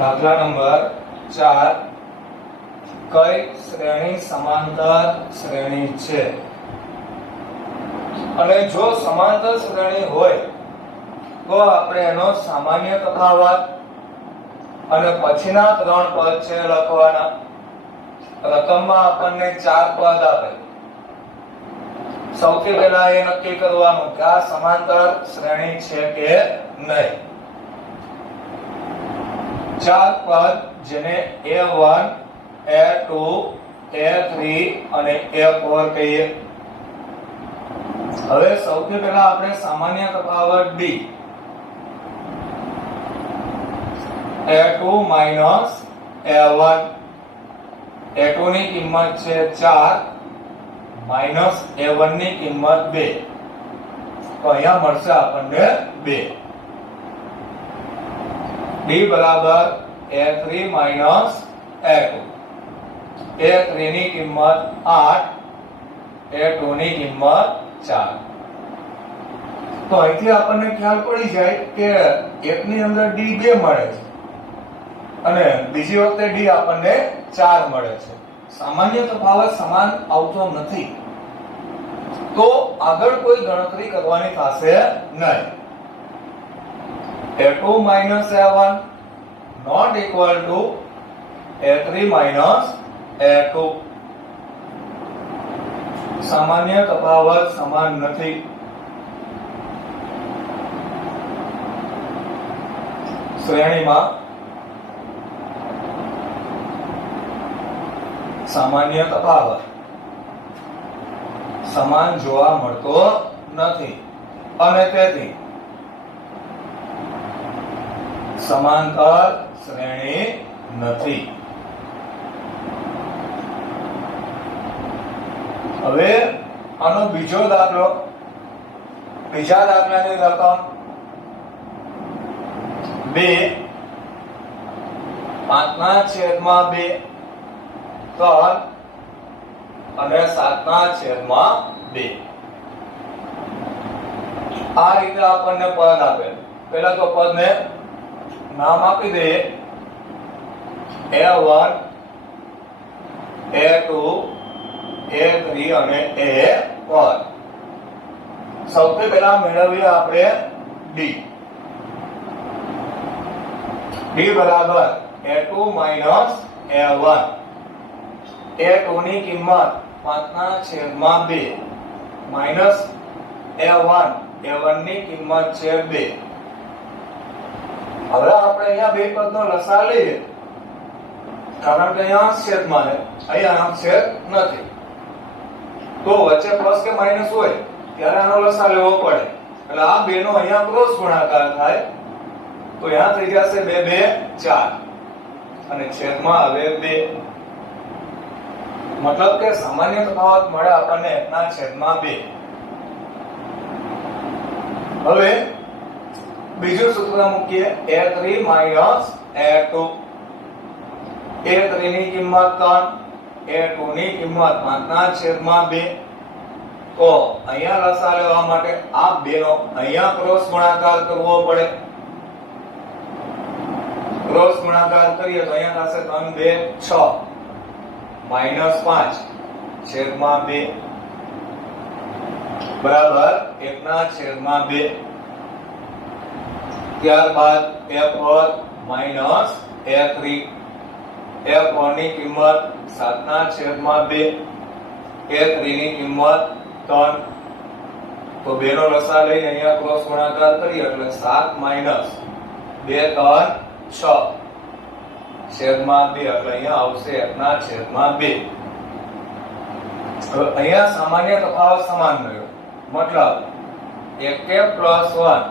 દાખલા નંબર 4 કઈ શ્રેણી સમાંતર શ્રેણી છે અને જો સમાંતર શ્રેણી હોય તો આપણે એનો સામાન્ય તફાવત અને પછીના ત્રણ પદ છે લખવાના. રકમમાં આપણને 4 પદ આપે. સૌથી પહેલા એ નક્કી કરવાનું કે આ સમાંતર શ્રેણી છે કે નહીં. 4 પદ જેને A1 A2 A3 અને A4 કહીએ. હવે સૌથી પહેલા આપણે સામાન્ય તફાવત D A2 minus A1. A2 ની કિંમત છે 4 minus A1 ની કિંમત 2. તો અહીંયા મળશે આપણને 2. D બરાબર A3 minus A2. A3 ની કિંમત 8 A2 ની કિંમત 4. તો અહીંથી આપણને ખ્યાલ પડી જાય કે એકની અંદર D 2 મળે છે અને બીજી વખતે D આપણને 4 મળે છે. સામાન્ય તફાવત સમાન આવતો નથી તો આગળ કોઈ ગણતરી કરવાની થશે નહીં. A2 minus A1 not equal to A3 minus A2. સામાન્ય તફાવત સમાન નથી. શ્રેણીમાં સામાન્ય તફાવત સમાન જોવા મળતો નથી અને તેથી સમાંતર શ્રેણી નથી. હવે આનો બીજો દાખલો, બીજા દાખલાની રકમ 2 5/2 3 અને 7/2. આ રીતે આપણને પદ આપે. પહેલા તો પદને નામ આપી દઈએ. A1 A2 A3 અને A4. સૌથી પહેલા મેળવીએ આપણે D. D બરાબર A2 minus A1. A2 ની કિંમત 5/2 minus A1 ની કિંમત છે 2. હવે આપણે અહીંયા બે પદનો લસાઅ લઈએ કારણ કે અહીંયા છેદમાં છે, અહીંયા છેદ નથી તો વચ્ચે પ્લસ કે માઈનસ હોય ત્યારે આનો લસાઅ લેવો પડે. એટલે આ બે નો અહીંયા ક્રોસ ગુણાકાર થાય તો અહીંયા થઈ જશે 2 2 4 અને છેદમાં હવે 2. મતલબ કે સામાન્ય તફાવત મળે આપણને 1/2. હવે બીજું સૂત્ર મૂકીએ. A3 minus A2. A3 ની કિંમત 3 A2 ની કિંમત 5/2. તો અહીંયા લસાઅ લેવા માટે આ બે નો અહીંયા ક્રોસ ગુણાકાર કરવો પડે. ક્રોસ ગુણાકાર કરીએ તો અહીંયા થશે 3 2 6 -5 છેદમાં 2 બરાબર 1/2. ત્યારબાદ A4 minus A3. A4 ની કિંમત 7/2. A3 ની કિંમત 3. તો બે નો લસાઅ લઈને અહીંયા ક્રોસ ગુણાકાર કરીએ એટલે 7 minus 2 3 6 છેદમાં 2 એટલે અહીંયા આવશે 1/2. હવે અહીંયા સામાન્ય તફાવત સમાન રહ્યો. મતલબ AK plus 1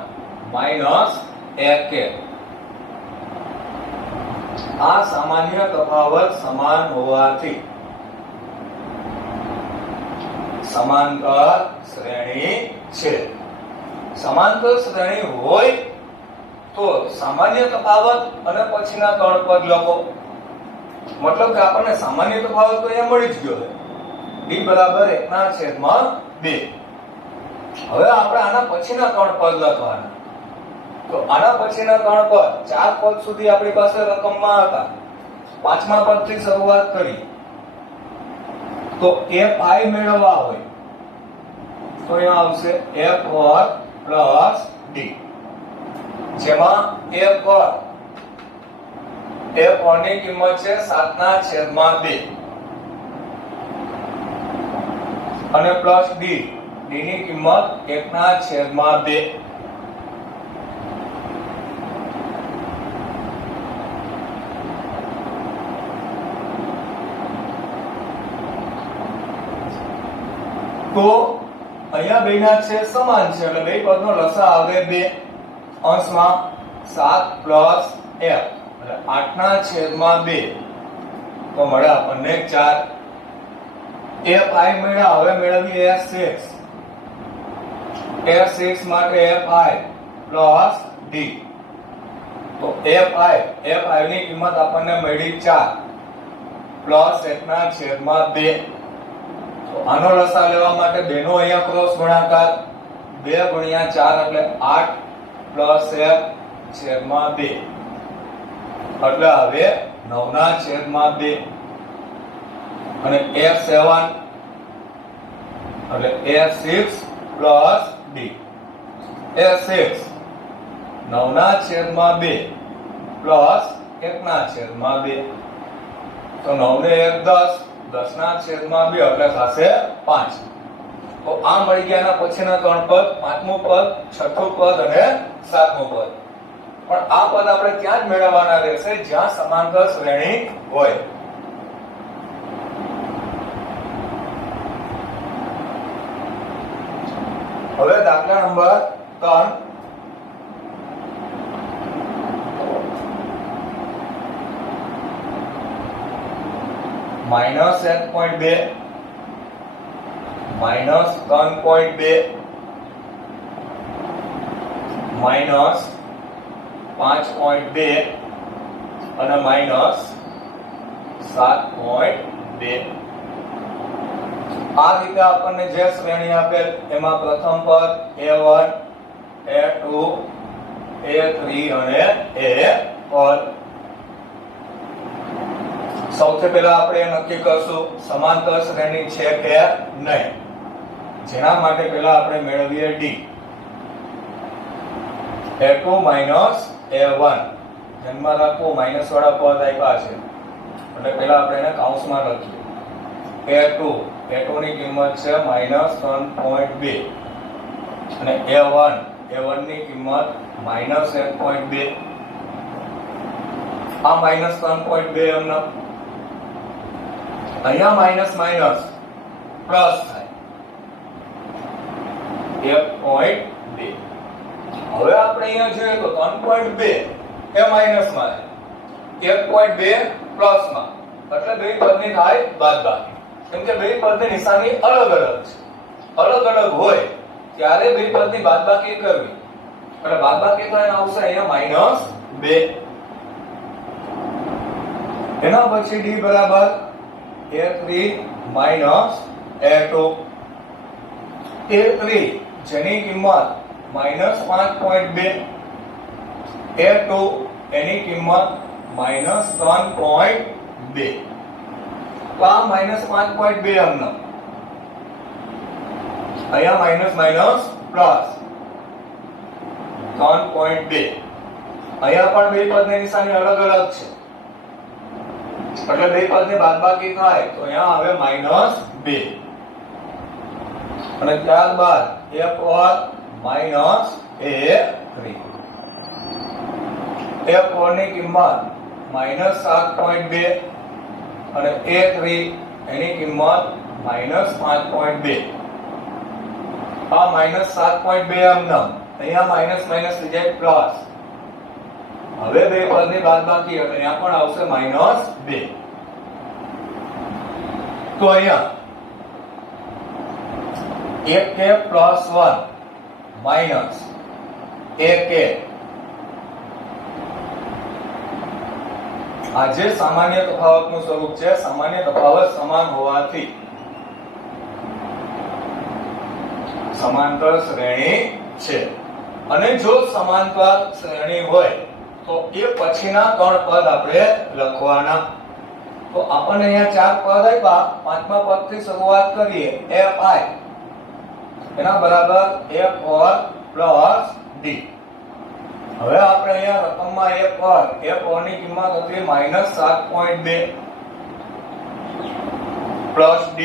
minus AK. આ સામાન્ય તફાવત સમાન હોવાથી સમાંતર શ્રેણી છે. સમાંતર શ્રેણી હોય તો સામાન્ય તફાવત અને પછીના ત્રણ પદ લખો. મતલબ કે આપણને સામાન્ય તફાવત તો અહીંયા મળી જ ગયો છે. D બરાબર 1/2. હવે આપણે આના પછીના ત્રણ પદ લખવાના. તો આના પછીના 3 પદ 4 પદ સુધી આપણી પાસે રકમમાં હતા. પાંચમા પદથી શરૂઆત કરી. તો fi મેળવવા હોય તો અહીંયા આવશે f1 plus d, જેમાં f1 ની કિંમત છે 7/2 અને પ્લસ d ની કિંમત 1/2. તો અહીંયા બેના છે સમાન છે એટલે બે પદનો લસા આવે 2 અંશમાં 7 plus f એટલે 8/2 તો મળે આપણને 4. fi મળ્યા. હવે મેળવીએ f6 માટે fi plus d. તો fi ની કિંમત આપણને મળી 4 plus 1/2. તો આનો લસા લેવા માટે બેનો અહીંયા ક્રોસ ગુણાકાર 2 ગુણ્યા 4 એટલે 8 plus f/2 એટલે હવે 9/2 અને f7 એટલે f6 plus d. f6 9/2 plus 1/2 તો 9 ને 1 10 10/2 એટલે થશે 5. તો આ મળી ગયા. પછીના 3 પદ, પાંચમું પદ, છઠ્ઠું પદ અને સાતમું પદ. પણ આ પદ આપણે ત્યાં જ મેળવવાના રહેશે જ્યાં સમાંતર શ્રેણી હોય. હવે દાખલા નંબર 3. -1.2 -3.2 -5.2 અને -7.2. આ રીતે આપણને જે શ્રેણી આપેલ એમાં પ્રથમ પદ a1 a2 a3 અને a4. સૌથી પહેલા આપણે નક્કી કરશું સમાંતર શ્રેણી છે કે નહીં, જેના માટે પહેલા આપણે મેળવીએ d. a2 minus a1 ધ્યાનમાં રાખો માઈનસ વાળા પદ આપ્યા છે એટલે પહેલા આપણે એને કૌંસમાં લખીએ. a2 ની કિંમત છે -3.2 અને a1 ની કિંમત -1.2. આ -3.2 એમનો અહીંયા માઈનસ માઈનસ પ્લસ થાય 1.2. હવે આપણે અહીંયા જોઈએ તો 3.2 એ માઈનસ માં છે, 1.2 પ્લસ માં, એટલે બે પદની થાય બાદબાકી. કેમ કે બે પદની નિશાની અલગ અલગ છે. અલગ અલગ હોય ત્યારે બે પદની બાદબાકી કરવી એટલે બાદબાકી તો અહીંયા આવશે અહીંયા -2. એના પછી d બરાબર a3 minus a2. a3 જેની કિંમત -5.2, a2 એની કિંમત -3.2. તો આ -5.2 એમનો અહીંયા માઈનસ માઈનસ પ્લસ 3.2. અહીંયા પણ બે પદની નિશાની અલગ અલગ છે એટલે બે પદની બાદબાકી થાય તો અહીંયા આવે -2 અને ત્યારબાદ f4 minus a3. f4 ની કિંમત -7.2 અને a3 એની કિંમત -5.2. આ -7.2 એમનો અહીંયા માઈનસ માઈનસ થઈ જાય પ્લસ. હવે બે પદની બાદબાકી એટલે અહીંયા પણ આવશે -2. તો અહીંયા 1k plus 1 minus ak. આ જે સામાન્ય તફાવતનું સ્વરૂપ છે, સામાન્ય તફાવત સમાન હોવાથી સમાંતર શ્રેણી છે. અને જો સમાંતર શ્રેણી હોય તો એ પછીના 3 પદ આપણે લખવાના. તો આપણને અહીંયા 4 પદ આપ્યા. પાંચમા પદથી શરૂઆત કરીએ. fi એના બરાબર f4 + d. હવે આપણે અહીંયા રકમમાં f4 ની કિંમત હતી -7.2 પ્લસ d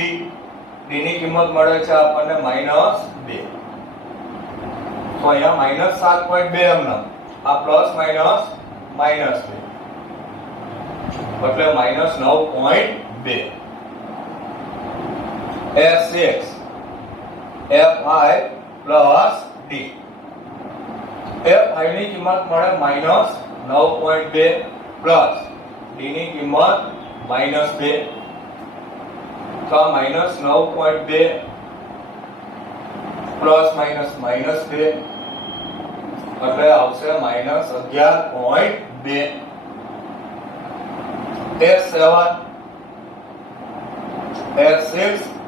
ની કિંમત મળે છે આપણને -2. તો અહીંયા -7.2 એમનો આ પ્લસ માઈનસ -2 એટલે -9.2. f6 f5 plus d. f5 ની કિંમત મળે -9.2 પ્લસ d ની કિંમત -2. તો -9.2 પ્લસ માઈનસ -2 એટલે આવશે -11.2. f7 f6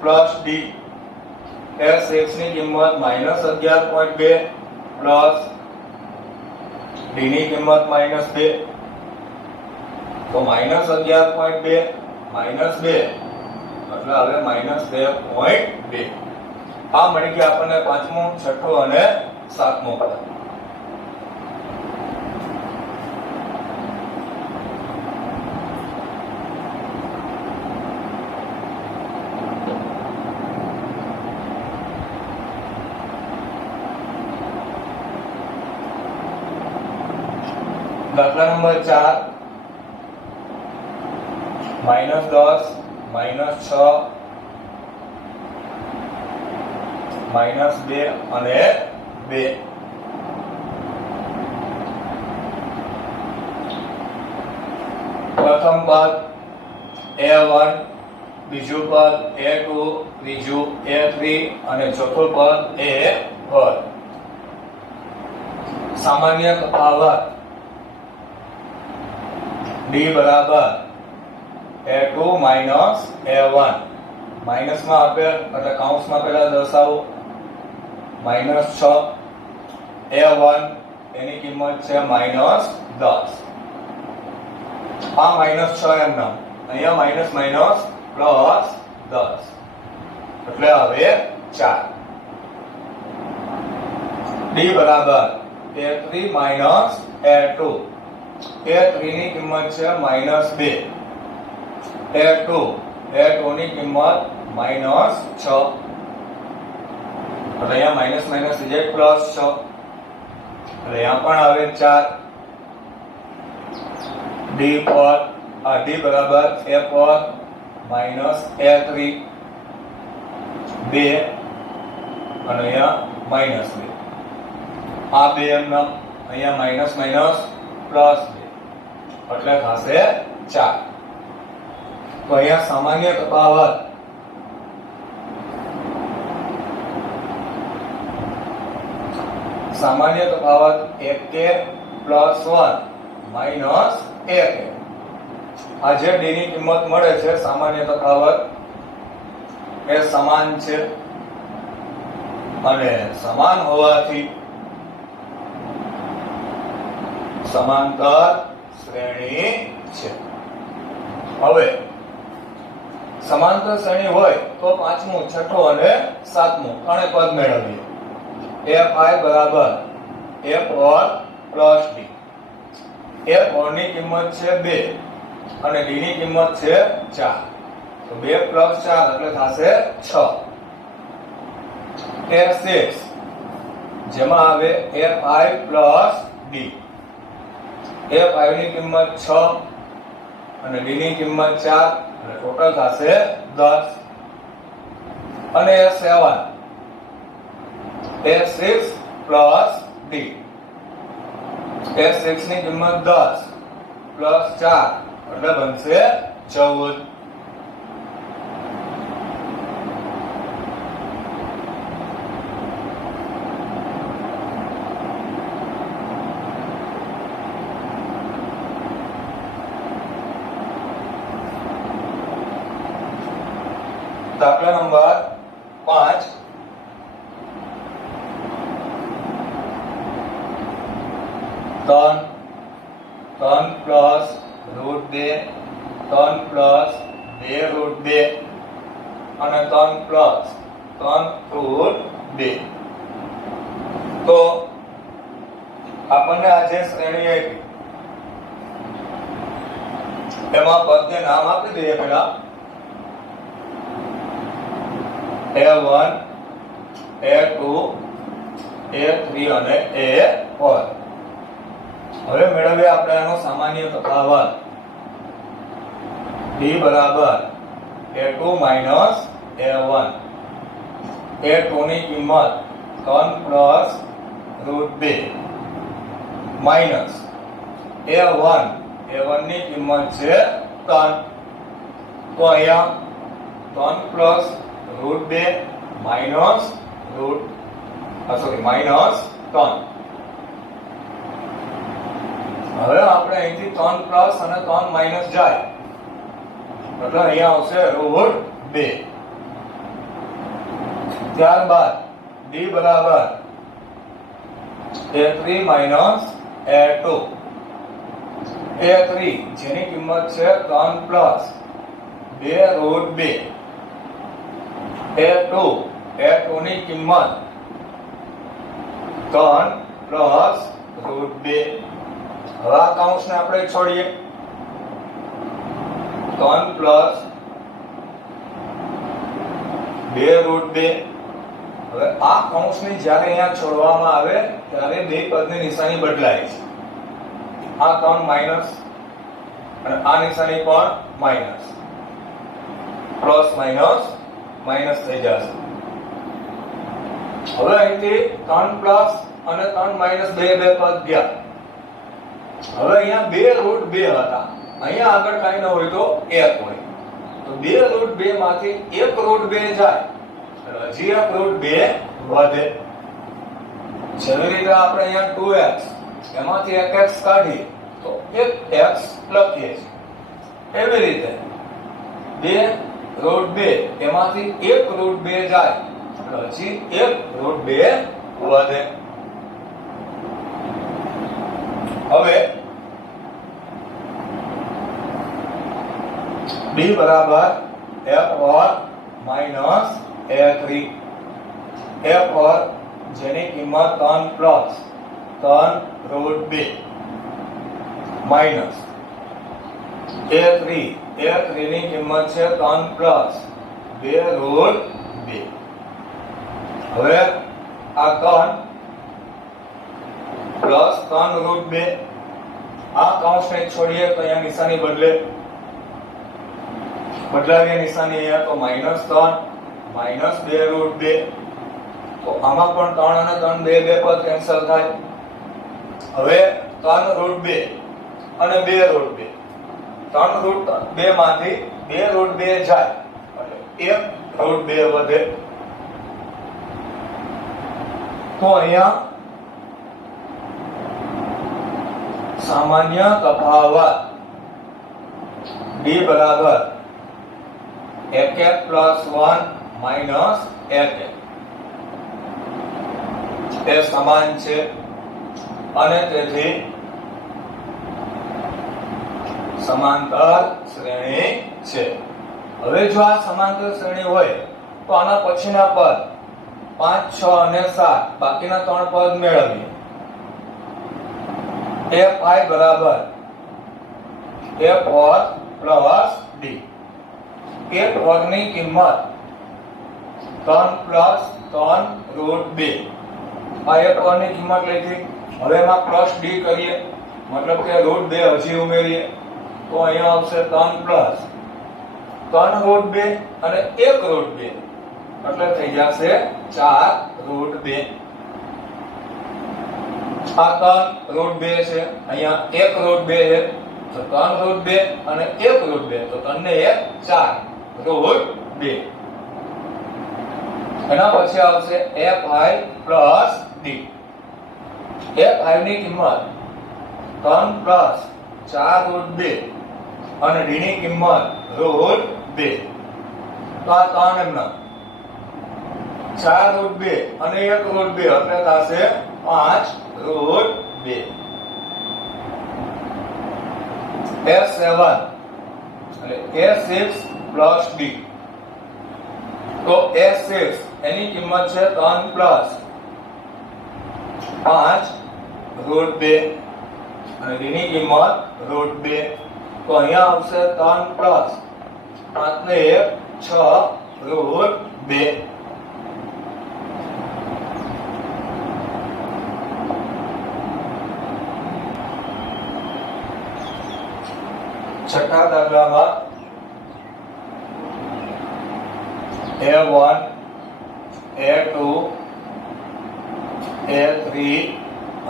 plus d. f6 ની કિંમત -11.2 પ્લસ d ની કિંમત -2. તો -11.2 -2 એટલે હવે -2.2. આ મળી ગયા આપણને પાંચમું, છઠ્ઠું અને સાતમું પદ. દાખલા નંબર 4 -10 -6 -2 અને 2. પ્રથમ પદ a1, બીજું પદ a2, ત્રીજું a3 અને ચોથું પદ a4. સામાન્ય તફાવત d બરાબર a2 માઈનસ a1. માઈનસમાં આપેલ એટલે કૌંસમાં પહેલા દર્શાવો -6. a1 એની કિંમત છે -10. આ -6 એમનો અહીંયા માઈનસ માઈનસ પ્લસ 10 એટલે હવે 4. d બરાબર a3 માઈનસ a2. a3 ની કિંમત છે -2. a2 ની કિંમત -6 એટલે અહીંયા માઈનસ માઈનસ થઈ જાય પ્લસ 6 એટલે અહીંયા પણ આવે 4. d બરાબર a4 માઈનસ a3 2 અને અહીંયા -2. આ બે એમના અહીંયા માઈનસ માઈનસ પ્લસ 2 એટલે થશે 4. તો અહીંયા સામાન્ય તફાવત ak પ્લસ 1 માઈનસ ak. આ જે d ની કિંમત મળે છે સામાન્ય તફાવત એ સમાન છે અને સમાન હોવાથી સમાંતર શ્રેણી છે. હવે સમાંતર શ્રેણી હોય તો પાંચમું, છઠ્ઠું અને સાતમું ત્રણે પદ મેળવીએ. fi બરાબર f4 પ્લસ d. f4 ની કિંમત છે 2 અને d ની કિંમત છે 4. તો 2 પ્લસ 4 એટલે થશે 6. f6 જેમાં આવે f5 પ્લસ d. f5 ની કિંમત 6 અને d ની કિંમત 4 એટલે ટોટલ થશે 10. અને f7 f6 plus d. f6 ની કિંમત 10 પ્લસ 4 એટલે બનશે 14. દાખલા નંબર 5 3 3 પ્લસ રૂટ 2 3 પ્લસ 2 રૂટ 2 અને 3 પ્લસ 3 રૂટ 2. તો આપણને આ જે શ્રેણી આપી એમાં પદને નામ આપી દઈએ પહેલા A1 A2 A3 અને A4. હવે મેળવીએ આપણે આનો સામાન્ય તફાવત. D બરાબર A2 માઈનસ A1. A2 ની કિંમત 3 પ્લસ રૂટ 2 માઈનસ A1 ની કિંમત છે 3. તો અહીંયા 3 પ્લસ રૂટ 2 માઈનસ માઈનસ 3. હવે આપણે અહીંથી 3 પ્લસ અને 3 માઈનસ જાય એટલે અહીંયા આવશે રૂટ 2. ત્યારબાદ D બરાબર A3 માઈનસ A2. A3 જેની કિંમત છે 3 પ્લસ 2 રૂટ 2. A2 ની કિંમત 3 પ્લસ રૂટ 2. હવે આ કૌંસને આપણે છોડીએ. 3 પ્લસ 2 રૂટ 2. હવે આ કૌંસની જ્યારે અહીંયા છોડવામાં આવે ત્યારે બે પદની નિશાની બદલાય છે. આ 3 માઈનસ અને આ નિશાની પણ માઈનસ. પ્લસ માઈનસ માઈનસ થઈ જશે. હવે અહીંથી 3 પ્લસ અને 3 માઈનસ બે પદ ગયા. હવે અહીંયા 2 રૂટ 2 હતા. અહીંયા આગળ કાંઈ ન હોય તો 1 હોય. તો 2 રૂટ 2 માંથી 1 રૂટ 2 જાય એટલે હજી 1 રૂટ 2 વધે. જેવી રીતે આપણે અહીંયા 2x એમાંથી 1x કાઢીએ તો 1x લખીએ છીએ. એવી રીતે 2 રૂટ 2 એમાંથી 1 રૂટ 2 જાય એટલે હજી 1 રૂટ 2 વધે. હવે D બરાબર F1 માઈનસ A3. F1 જેની કિંમત 3 પ્લસ 3 રૂટ 2 માઈનસ A3 ની કિંમત છે 3 પ્લસ 2 રૂટ 2. હવે આ 3 પ્લસ 3 રૂટ 2 આ કૌંસને છોડીએ તો અહીંયા નિશાની બદલાવીએ નિશાની અહીંયા તો માઈનસ 3 માઈનસ 2 રૂટ 2. તો આમાં પણ 3 અને 3 બે પદ કેન્સલ થાય. હવે 3 રૂટ 2 અને 2 રૂટ 2 3 રૂટ 2 માંથી 2 રૂટ 2 જાય એટલે 1 રૂટ 2 વધે. તો અહીંયા સામાન્ય તફાવત D બરાબર AK પ્લસ 1 માઈનસ AK એ સમાન છે અને તેથી સમાંતર શ્રેણી છે. હવે જો આ સમાંતર શ્રેણી હોય તો આના પછીના પદ 5 6 અને 7 બાકીના 3 પદ મેળવીએ. F5 બરાબર F4 પ્લસ D. F4 ની કિંમત 3 પ્લસ 3 રૂટ 2. આ F4 ની કિંમત લીધી. હવે એમાં પ્લસ D કરીએ મતલબ કે રૂટ 2 હજી ઉમેરીએ તો અહીંયા આવશે 3 પ્લસ 3 રૂટ 2 અને 1 રૂટ 2 એટલે થઈ જશે 4 રૂટ 2. આ 3 રૂટ 2 છે અહીંયા 1 રૂટ 2 છે તો 3 રૂટ 2 અને 1 રૂટ 2 તો 3 ને 1 4 રૂટ 2. એના પછી આવશે F5 પ્લસ D. F5 ની કિંમત 3 પ્લસ 4 રૂટ 2 અને D ની કિંમત રૂટ 2. તો આ 3 એમના 4 રૂટ 2 અને 1 રૂટ 2 એટલે થશે 5 રૂટ 2. A7 એટલે A6 પ્લસ D. તો A6 એની કિંમત છે 3 પ્લસ 5 રૂટ 2 અને D ની કિંમત રૂટ 2. તો અહીંયા આવશે 3 પ્લસ 5 ને 1 6 રૂટ 2. છઠ્ઠા દાખલામાં A1 A2 A3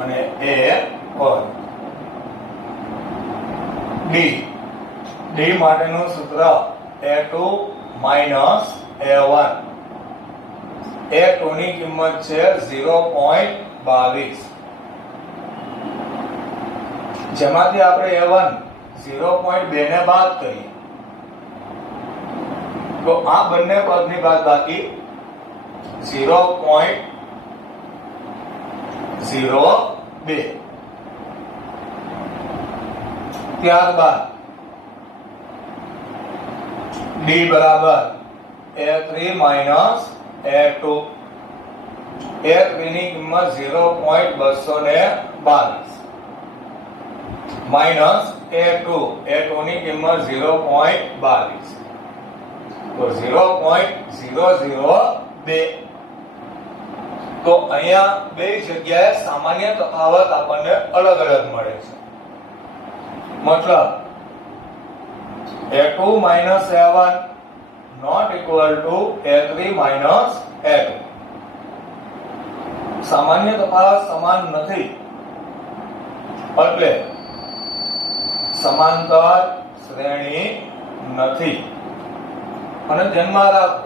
અને A4. D માટેનું સૂત્ર A2 માઈનસ A1. A2 ની કિંમત છે 0.22, જેમાંથી આપણે A1 0.2 ને બાદ કરીએ તો આ બંને પદની બાદબાકી 0.02. ત્યારબાદ D બરાબર A3 માઈનસ A2. A3 ની કિંમત 0.222 માઈનસ A2 ની કિંમત 0.22. તો 0.002. તો અહીંયા બે જગ્યાએ સામાન્ય તફાવત આપણને અલગ અલગ મળે છે. મતલબ A2 minus A1 not equal to A3 minus A2. સામાન્ય તફાવત સમાન નથી એટલે સમાંતર શ્રેણી નથી. અને ધ્યાનમાં રાખો,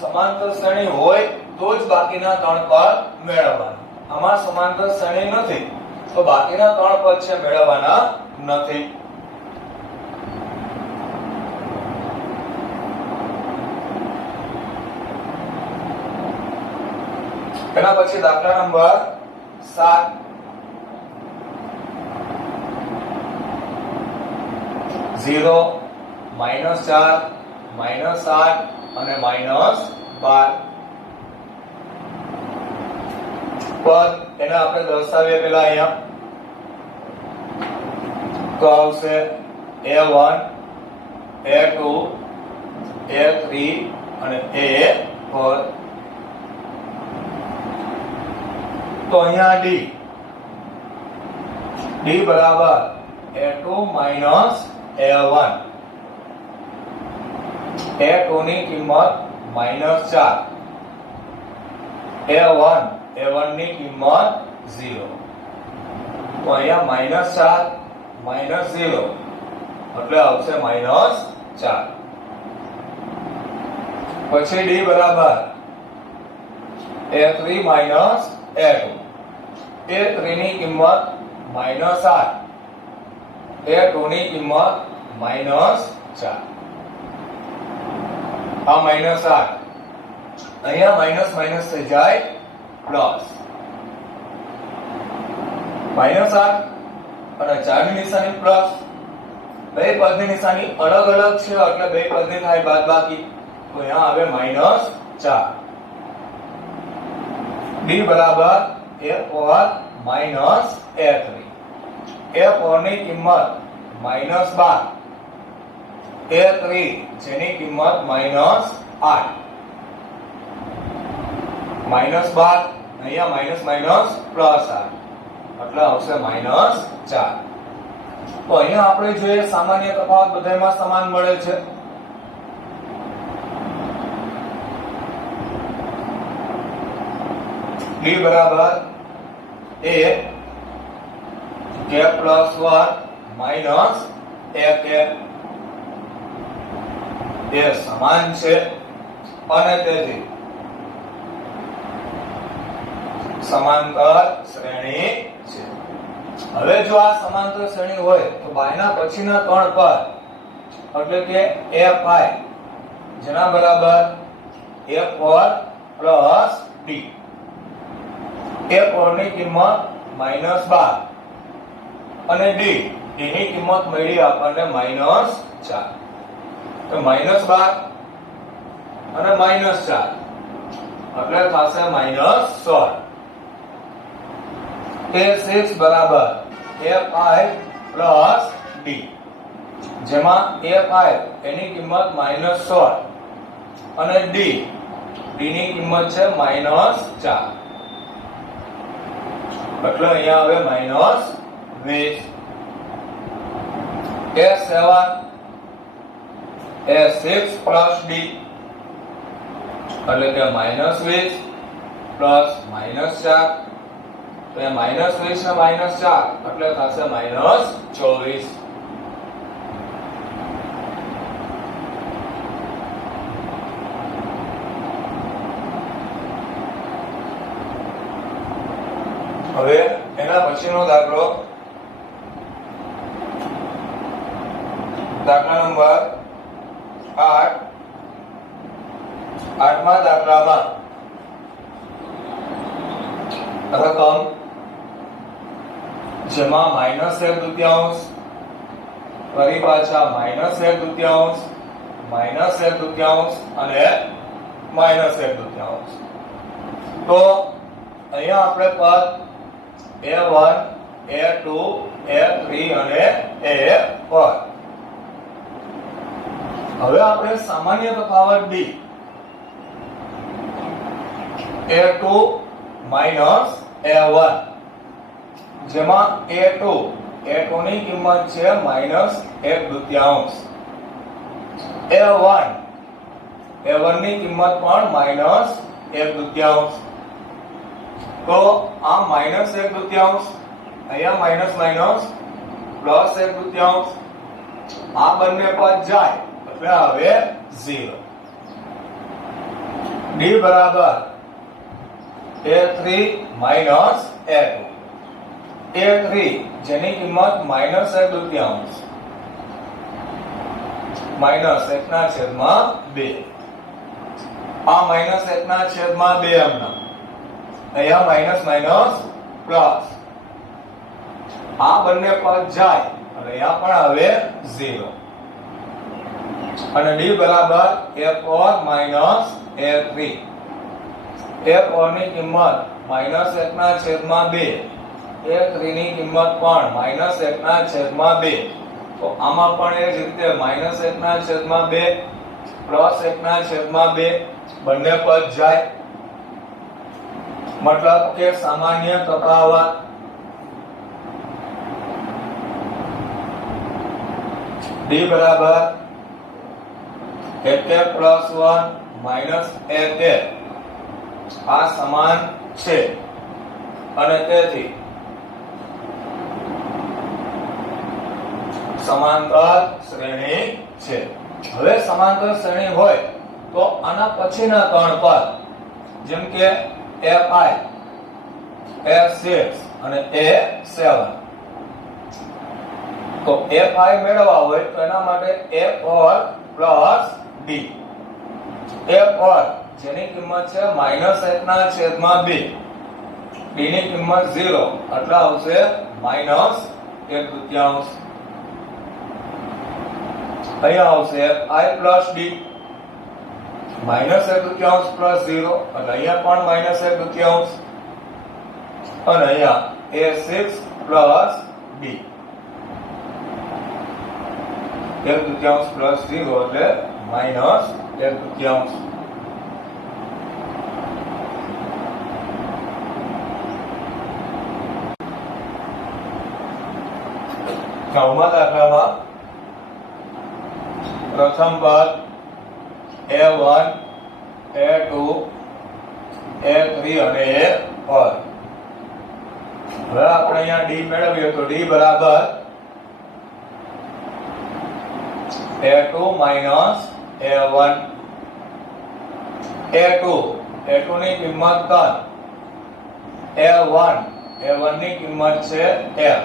સમાંતર શ્રેણી હોય તો જ બાકીના 3 પદ મેળવવાના. આમાં સમાંતર શ્રેણી નથી તો બાકીના 3 પદ છે મેળવવાના નથી. એના પછી દાખલા નંબર 7. -0, -4, -8 અને -12 પદ એને આપણે દર્શાવીએ પેલા અહીંયા. તો આવશે A1 A2 A3 અને A4. તો અહીંયા D બરાબર A2 minus A1. A2 ની કિંમત -4, A1 ની કિંમત 0. તો અહીંયા -4 -0 એટલે આવશે -4. પછી D બરાબર A3 minus A2. A3 ની કિંમત -8, A2 ની કિંમત -4. આ -8 અહીંયા માઈનસ માઈનસ થઈ જાય પ્લસ. -8 અને 4 ની નિશાની પ્લસ. બે પદની નિશાની અલગ અલગ છે એટલે બે પદની થાય બાદબાકી. તો અહીંયા આવે -4. D બરાબર A4 minus A3. A4 ની કિંમત -12, A3 જેની કિંમત -8. -12 અહીંયા માઈનસ માઈનસ પ્લસ 8 એટલે આવશે -4. તો અહીંયા આપણે જોઈએ સામાન્ય તફાવત બધામાં સમાન મળે છે. D બરાબર A k plus 1 minus A k. એ સમાન છે અને તેથી સમાંતર શ્રેણી છે. હવે જો આ સમાંતર શ્રેણી હોય તો બાયના પછીના 3 પદ એટલે કે A5 જેના બરાબર A4 plus D. A4 ની કિંમત -12 અને D ડી ની કિંમત મળી આપણને -4 તો -12 અને -4 એટલે થશે -16 A6 બરાબર Fi પ્લસ ડી જેમાં Fi એની કિંમત -16 અને ડી ની કિંમત છે -4 એટલે અહીંયા હવે -20 A7 A6 પ્લસ ડી એટલે કે -20 પ્લસ -4 તો એ -20 ને -4 એટલે થશે -24 હવે એના પછીનો દાખલો દાખલા નંબર 8 8મા દાખલામાં રકમ જેમાં -1/2 ફરી પાછા -1/2 -1/2 અને -1/2 તો અહીંયા આપણે પદ A1 A2 A3 અને A4 હવે આપણે સામાન્ય તફાવત D A2 A1 જેમાં A2 ની કિંમત છે -1/2 A1 ની કિંમત પણ -1/2 તો આ -1/2 અહીંયા માઈનસ +1/2 આ બંને પદ જાય એટલે હવે 0 D બરાબર A3 A2 A3 જેની કિંમત -1/2 -1/2 આ -1/2 એમના અહીંયા માઈનસ પ્લસ આ બંને પદ જાય અને અહીંયા પણ હવે 0 અને D બરાબર A4 A3 A4 ની કિંમત -1/2 A3 ની કિંમત પણ -1/2 તો આમાં પણ એ જ રીતે -1/2 +1/2 બંને પદ જાય मतलब के सामान्य तफावत D बराबर AK + 1 - AK આ સમાન છે અને તેથી સમાંતર શ્રેણી છે હવે સમાંતર શ્રેણી હોય તો આના પછીના ત્રણ પદ જેમ કે Fi A6 અને A7 તો Fi મેળવવા હોય તો એના માટે A4 પ્લસ D A4 જેની કિંમત છે -1/2 D ની કિંમત 0 એટલે આવશે -1/2 અહીંયા આવશે I પ્લસ D -1/2 પ્લસ 0 અને અહીંયા પણ -1/2 અને અહીંયા A6 પ્લસ D 1/2 પ્લસ 0 એટલે -1/2 નવમા દાખલામાં પ્રથમ પદ A1 A2 A3 અને A4 હવે આપણે અહીંયા D મેળવીએ તો D બરાબર A2 A1 A2 ની કિંમત 3 A1 ની કિંમત છે 1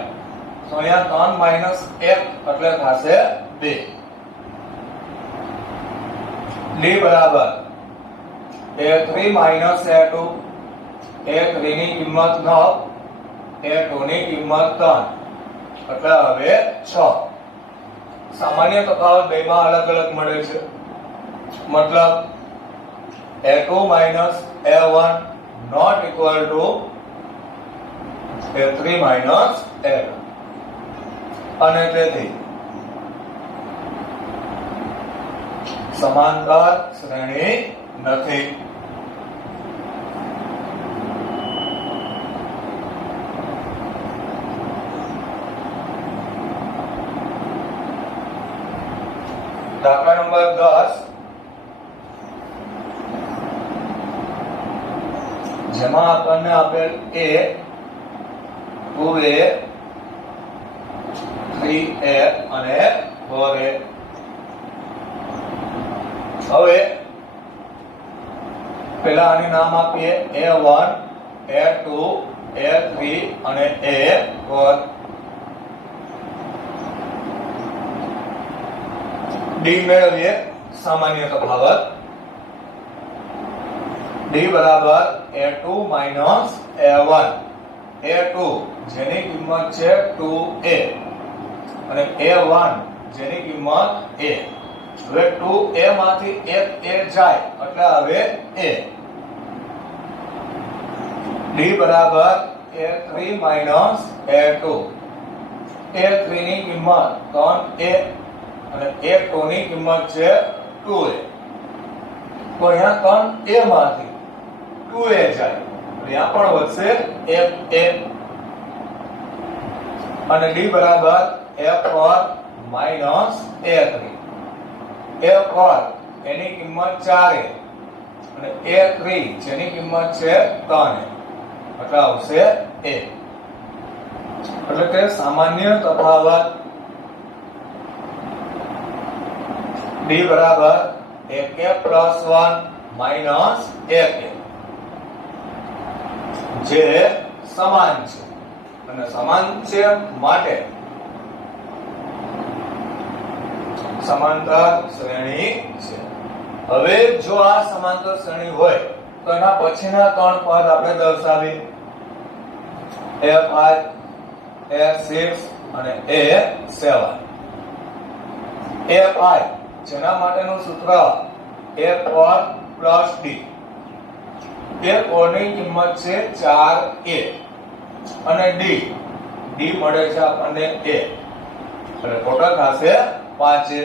તો અહીંયા 3 - 1 એટલે થશે 2 D બરાબર A3 A2 A3 ની કિંમત 9 A2 ની કિંમત 3 એટલે હવે 6. સામાન્ય તફાવત બેમાં અલગ અલગ મળે છે, મતલબ a2 minus a1 not equal to a3 minus a2, અને તેથી સમાંતર શ્રેણી નથી. દાખલા નંબર 10, જેમાં આપણને આપેલ a 2a 3a અને 4a. હવે પેલા આને નામ આપીએ a1 a2 a3 અને a4. ડી મેળવીએ સામાન્ય તફાવત. ડી બરાબર a2 minus a1. a2 જેની કિંમત છે 2a અને a1 જેની કિંમત a. હવે 2a માંથી એક a જાય એટલે હવે a. ડી બરાબર a3 minus a2. a3 ની કિંમત 3a અને a2 ની કિંમત છે 2a. તો અહીંયા 3a માંથી 2a જાય, અહીંયા પણ વધશે 1a. અને d બરાબર a4 minus a3. a4 એની કિંમત 4a અને a3 જેની કિંમત છે 3a એટલે આવશે a. એટલે કે સામાન્ય તફાવત d બરાબર ak plus 1 minus ak, જે સમાન છે અને સમાન છે માટે સમાંતર શ્રેણી છે. હવે જો આ સમાંતર શ્રેણી હોય તો એના પછીના ત્રણ પદ આપણે દર્શાવીએ a5 a6 અને a7. a5 જેના માટેનું સૂત્ર a4 plus d. a4 ની કિંમત છે 4a અને d મળે છે આપણને a, એટલે ટોટલ થશે 5a.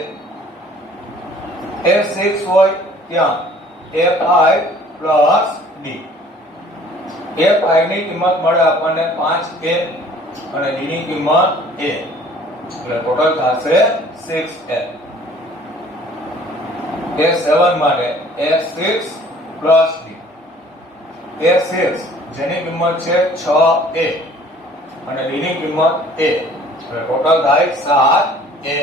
a6 હોય ત્યાં a5 plus d. a5 ની કિંમત મળે આપણને 5a અને d ની કિંમત a, એટલે ટોટલ થશે 6a. a7 માટે a6 plus d. a6 જેની કિંમત છે 6a અને d ની કિંમત a, એટલે ટોટલ થાય 7a.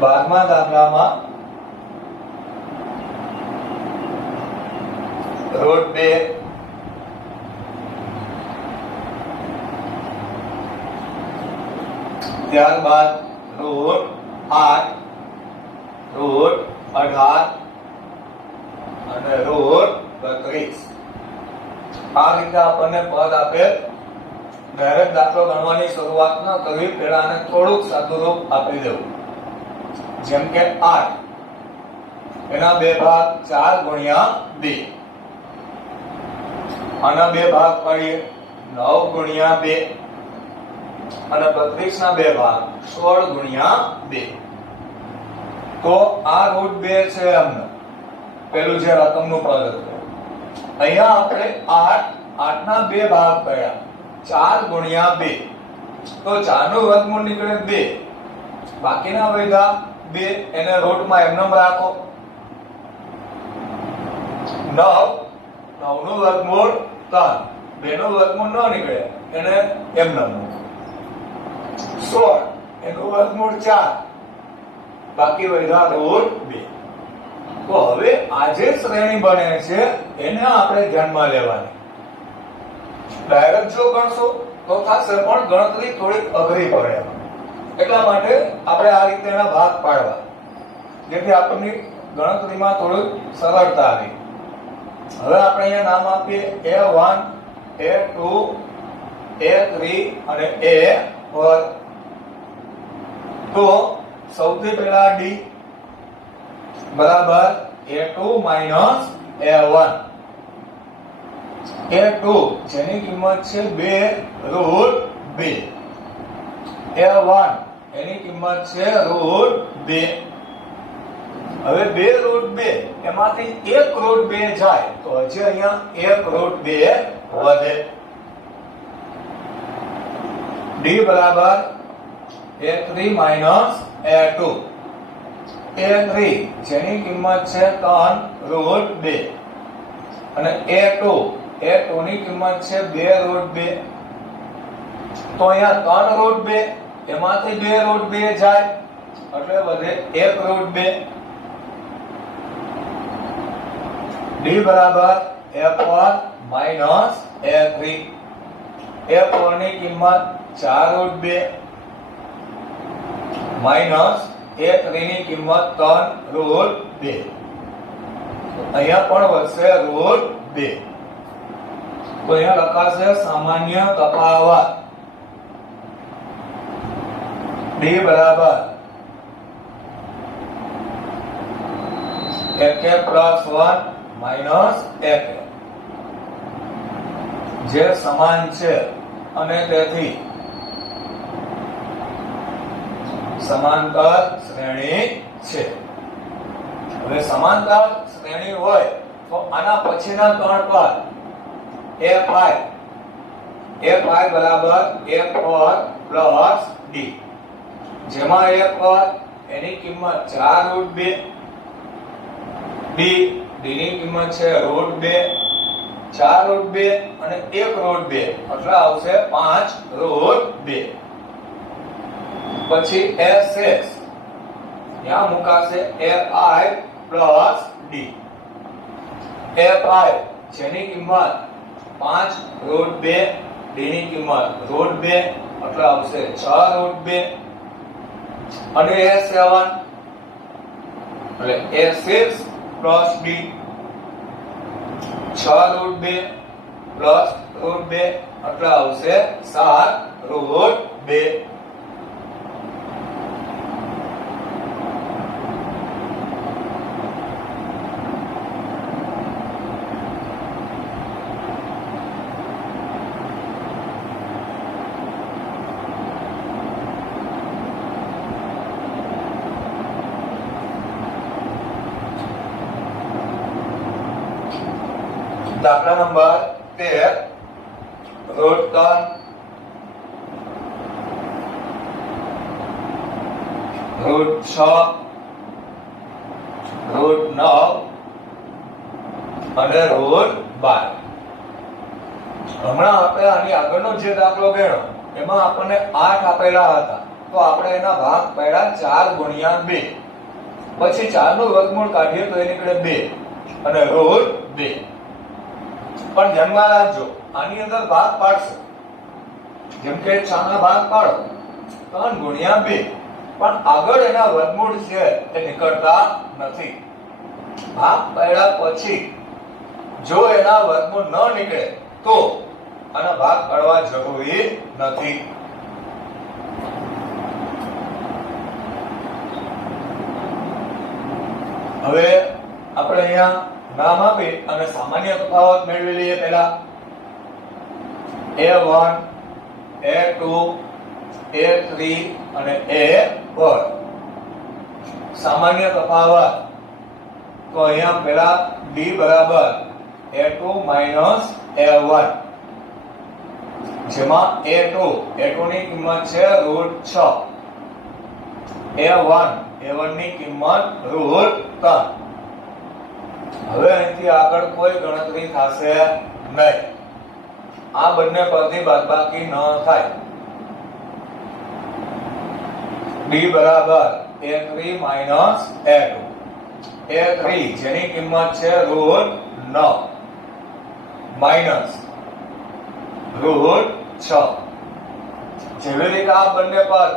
બારમા દાખલામાં રૂટ 2 ત્યારબાદ રૂટ 8 રૂટ 18 અને રૂટ 32. આ રીતે આપણને પદ આપે. ડાયરેક્ટ દાખલો ગણવાની શરૂઆત ન કરવી, પહેલા આને થોડુંક સાદું રૂપ આપી દેવું. જેમ કે 8 એના બે ભાગ 4 ગુણ્યા 2, આના બે ભાગ પાડીએ 9 ગુણ્યા 2 અને 32 ના બે ભાગ 16 ગુણ્યા 2. તો આ રૂટ 2 છે એમને પેલું જે રકમનું પદ હતું. અહીંયા આપણે 8 ના બે ભાગ પાડ્યા 4 ગુણ્યા 2, તો 4 નું વર્ગમૂળ નીકળે 2, બાકીના વધ્યા 2 એને રૂટમાં એમનેમ રાખો. 9 નું વર્ગમૂળ 3, 2 નું વર્ગમૂળ ન નીકળે એને એમનેમ મૂકો. 16 એનું વર્ગમૂળ 4, બાકી વધ્યા રૂટ 2. તો હવે આ જે શ્રેણી બને છે એને આપણે ધ્યાનમાં લેવાની. ડાયરેક્ટ જો ગણશો તો થશે, પણ ગણતરી થોડી અઘરી પડે. એટલા માટે આપણે આ રીતે એના ભાગ પાડવા, જેથી આપણને ગણતરીમાં થોડું સરળતા આવે. હવે આપણે અહીંયા નામ આપીએ A1, A2, A3 અને A4. તો સૌથી પહેલા D બરાબર A2 minus A1. A2 જેની કિંમત છે 2√2. A1 એની કિંમત છે √2. હવે 2√2 એમાંથી 1√2 જાય તો હજી અહીંયા 1√2 વધે. D બરાબર A3 minus A2. A3 જેની કિંમત છે 3√2 અને A2 ની કિંમત છે 2√2. તો અહીંયા 3√2 એમાંથી 2√2 જાય એટલે વધે 1√2. D બરાબર A4 minus A3. A4 ની કિંમત 4√2 minus A3 ની કિંમત 3√2. અહીંયા પણ વધશે √2. તો અહીંયા લખાશે સામાન્ય તફાવત. D બરાબર AK plus 1 minus AK, જે સમાન છે અને તેથી સમાંતર શ્રેણી છે. હવે સમાંતર શ્રેણી હોય તો આના પછીના ત્રણ પદ A5 બરાબર A4 plus D, જેમાં A4 એની કિંમત 4√2, D ની કિંમત છે √2, 4√2 અને 1√2 એટલે આવશે 5√2. પછી S6 ત્યાં મુકાશે A5 plus D. A5 જેની કિંમત 5√2, D ની કિંમત √2 એટલે આવશે 6√2. અને A7 એટલે A6 plus D, 6√2 plus √2 એટલે આવશે 7√2. દાખલા નંબર 13 √3 √6 √9 અને √12. હમણાં આપણે આની આગળનો જે દાખલો ગણ્યો એમાં આપણને 8 આપેલા હતા, તો આપણે એના ભાગ પાડ્યા 4 ગુણ્યા 2. પછી 4 નું વર્ગમૂળ કાઢીએ તો એ નીકળે 2 અને √2. પણ ધ્યાનમાં રાખજો, આની અંદર ભાગ પાડશો, જેમ કે 4 ના ભાગ પાડો 3 ગુણ્યા 2, પણ આગળ એના વર્ગમૂળ છે એ નીકળતા નથી. ભાગ પાડ્યા પછી જો એના વર્ગમૂળ ન નીકળે તો આના ભાગ પાડવા જરૂરી નથી. હવે આપણે અહીંયા નામ આપી અને સામાન્ય તફાવત મેળવી લઈએ. પહેલા A1, A2, A3 અને A4 સામાન્ય તફાવત. તો અહીંયા પહેલા D બરાબર A2 minus A1, જેમાં A2 ની કિંમત છે √6, A1 ની કિંમત √3. હવે અહીંથી આગળ કોઈ ગણતરી થશે નહીં, આ બંને પરથી બાદબાકી ન થાય. D બરાબર A3 minus A2. A3 જેની કિંમત છે √9 minus √6 જેવી રીતે આ બંને પદ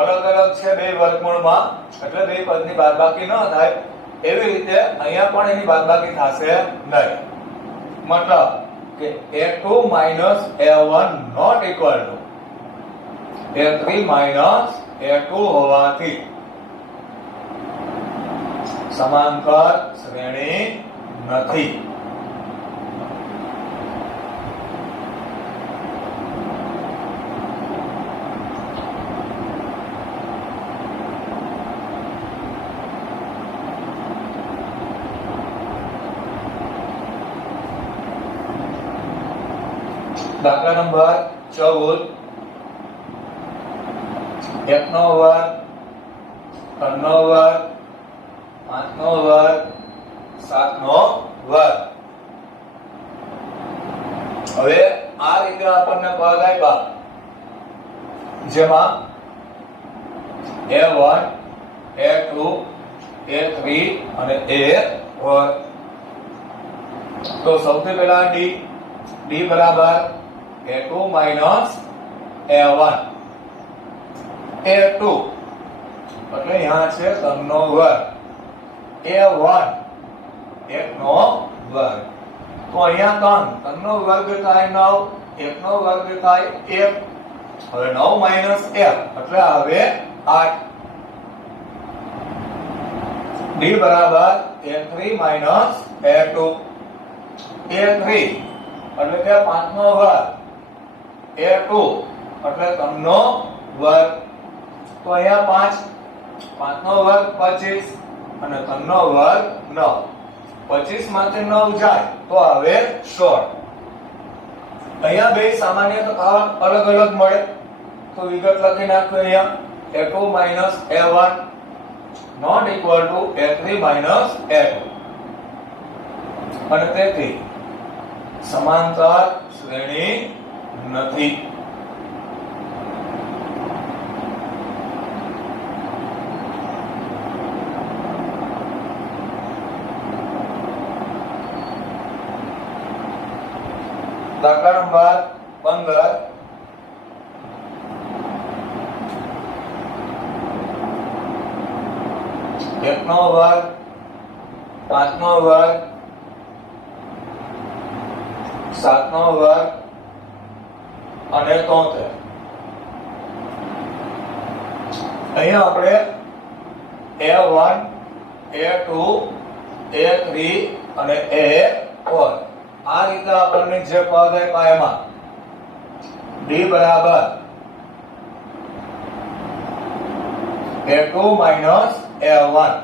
અલગ અલગ છે બે વર્ગમૂળમાં એટલે બે પદની બાદબાકી ન થાય એવી રીતે અહીંયા પણ એની બાદબાકી થશે નહીં. મતલબ કે a2 a1 not equal to a3 a2 હોવાથી સમાંતર શ્રેણી નથી. દાખલા નંબર 14 1 નો વર્ગ 3 નો વર્ગ 5 નો વર્ગ 7 નો વર્ગ. હવે આ રીતે આપણને પદ આપ્યા જેમાં a1 a2 a3 અને a4. તો સૌથી પહેલા d બરાબર a2 a1 a2 એટલે यहाँ છે 3 નો વર્ગ a1 1 નો વર્ગ. તો અહીંયા 3 નો વર્ગ થાય 9 1 નો વર્ગ થાય 1. હવે 9 માઈનસ 1 એટલે આવે 8. d બરાબર a3 a2 a3 એટલે કે 5 નો વર્ગ a2 એટલે 3 નો વર્ગ. તો અહીંયા 5 નો વર્ગ 25 અને 3 નો વર્ગ 9. 25 માંથી 9 જાય તો આવે 16. અહીંયા બે સામાન્ય તફાવત અલગ અલગ મળે તો વિગત લખી નાખો. અહીંયા a2 a1 not equal to a3 a2 અને તેથી સમાંતર શ્રેણી નથી. દાખલા નંબર 15 1 નો વર્ગ 5 નો વર્ગ 7 નો વર્ગ અને 73. અહીંયા આપણે a1 a2 a3 અને a4 આ રીતે આપણને જે પદ આપ્યા એમાં d બરાબર a2 a1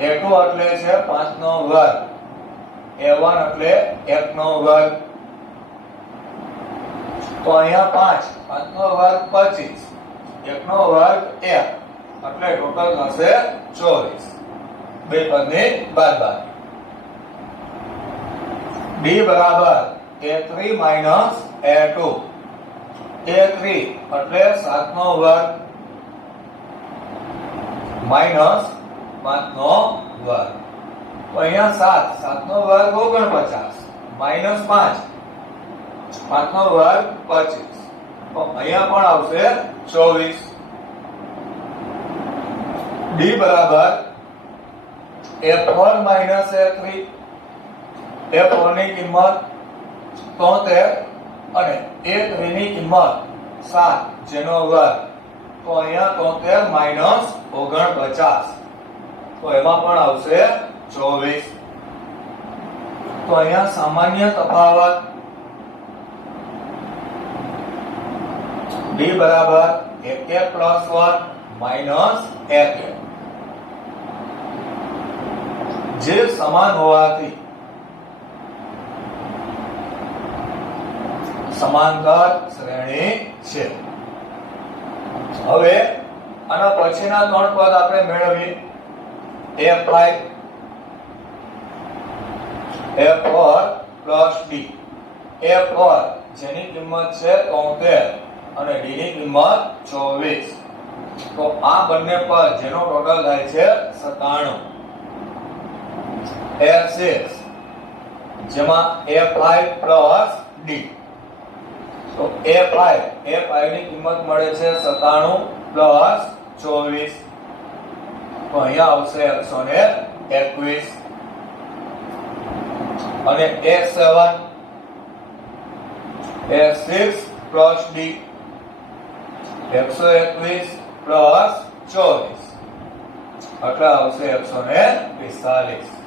a2 એટલે છે 5 નો વર્ગ a1 એટલે 1 નો વર્ગ. તો અહીંયા 5 નો વર્ગ 25 1 નો વર્ગ 1 એટલે ટોટલ થશે 24. બે પદની બાદબાકી. d બરાબર a3 a2 a3 એટલે 7 નો વર્ગ માઈનસ 5 નો વર્ગ. તો અહીંયા 7 નો વર્ગ 49 માઈનસ 5 નો વર્ગ 25. તો અહીંયા પણ આવશે 24. d બરાબર a4 a3 a4 ની કિંમત 73 અને a3 ની કિંમત 7 જેનો વર્ગ. તો અહીંયા 73 માઈનસ 49 તો એમાં પણ આવશે 24. તો અહીંયા સામાન્ય તફાવત d બરાબર 1 + 1 - 1 જે સમાન હોવાથી સમાંતર શ્રેણી છે. હવે આના પછીના ત્રણ પદ આપણે મેળવીએ a5 a4 plus d. a4 જેની કિંમત છે 73 અને d ની કિંમત 24. તો આ બંને પદ જેનો ટોટલ થાય છે 97. a6 જેમાં a5 plus d તો A5 ની કિંમત મળે છે 97 પ્લસ 24, તો અહીંયા આવશે 121. અને A6 પ્લસ D 121 પ્લસ 24 એટલે આવશે 145.